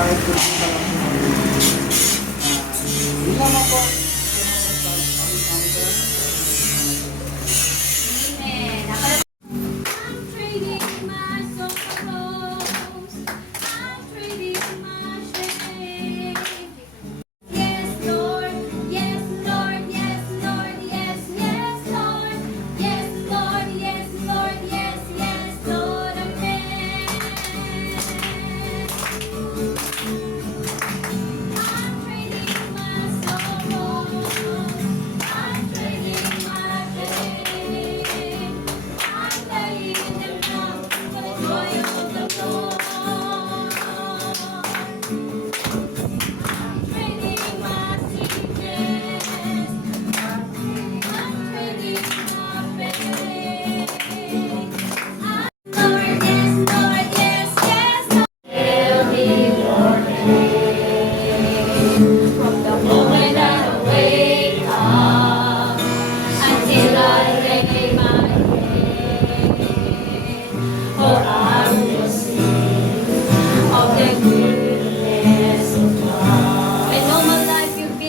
kahit kung pa lang po. Hindi naman po.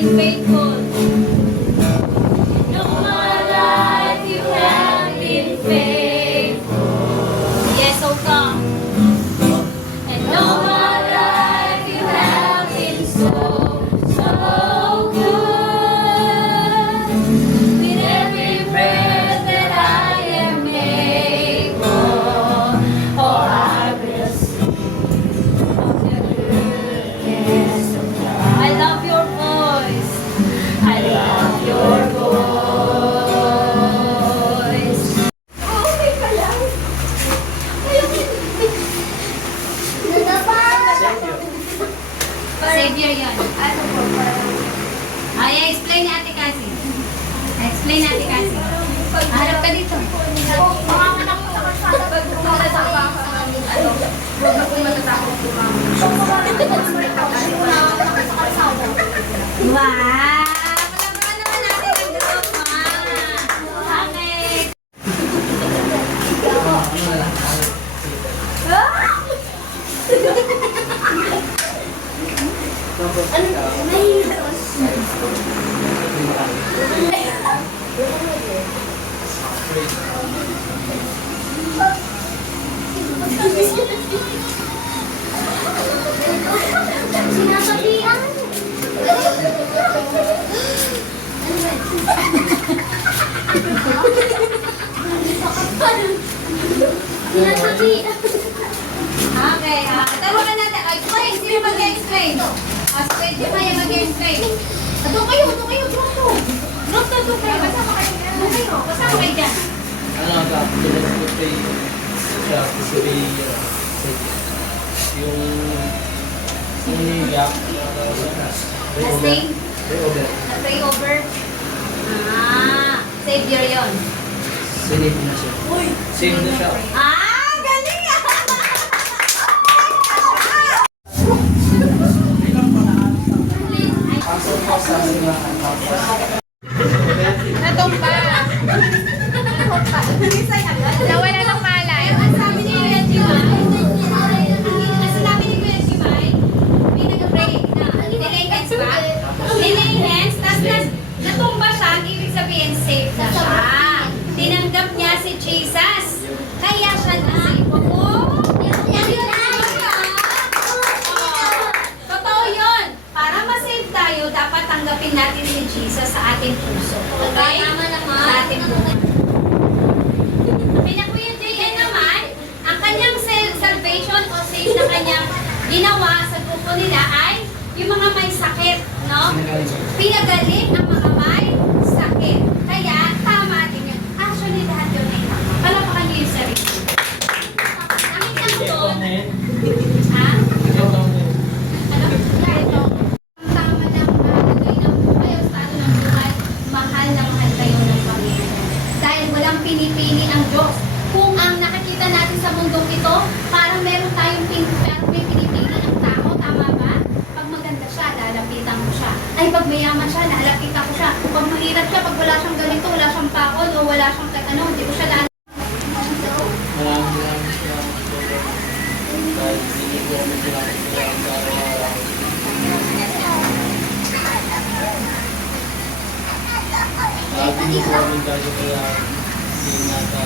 Faithful. No, my life you have been faithful. Yes, oh God. And all my life you have been so, so good. With every breath that I am able, oh, I will sing of the goodness of God. I love your voice. I love your voice. Okay pa lang. Savior yun. Ano po? Ay, explain ni Ate Cassie. Explain ni Ate Cassie. Harap ka dito. Panganganak ko sa kalsada. Pag matatakot ako. Huwag ako matatakot ko. Wow! Palamakan naman natin ang group, ma. Okay. Sinasabihan. Sinasabihan. Okay, tawagan natin. Explain. Sino mag-explain? Pwede ba yung mag-explain? Doon kayo. Drop na doon kayo. Kasama kayo. Kasama kayo dyan. Ano ka? Pinag-putay siya kasi yung niyak Last name? Reover. Pray over. Savior yun. Sinip na siya. Save na siya. Galing ah! Natumba. Nawala ng malay. Sabi ni Kuya Jimay, sinabi ni Kuya Jimay, may nag-pray na delay hands ba? Delay hands, tapos natumba siya, ibig sabihin safe na siya. Tinanggap niya si Jesus. Kaya siya na-save. Totoo yun. Para ma-save tayo, dapat tanggapin natin si Jesus sa ating puso. Okay? Tama naman. Sa ating puso. Kuya JN naman, ang kanyang salvation o save na kanyang ginawa sa grupo nila ay yung mga may sakit, no? Pinagaling ang mga may sakit. Kaya, tama din yun. Actually, lahat yun ay tama. Palapakan niyo yung sarili. Namin lang doon. Ha? Ano? Ito. Tama lang nalagay ng buhay o estado ng buhay, mahal na mahal kayo ng Panginoon. Dahil walang pinipili ang Diyos. Kung ang nakikita natin sa mundong ito, parang meron tayong may pinipili ang tao, tama ba? Pag maganda siya, lalapitan ko siya. Ay, pag mayaman siya, lalapitan ko siya. Pag mahirap siya, pag wala siyang ganito, wala siyang pakol, o wala siyang ano, hindi ko siya Maraming siya. Dahil hindi ko kami pinakita para hindi mo po kami kaya hindi nata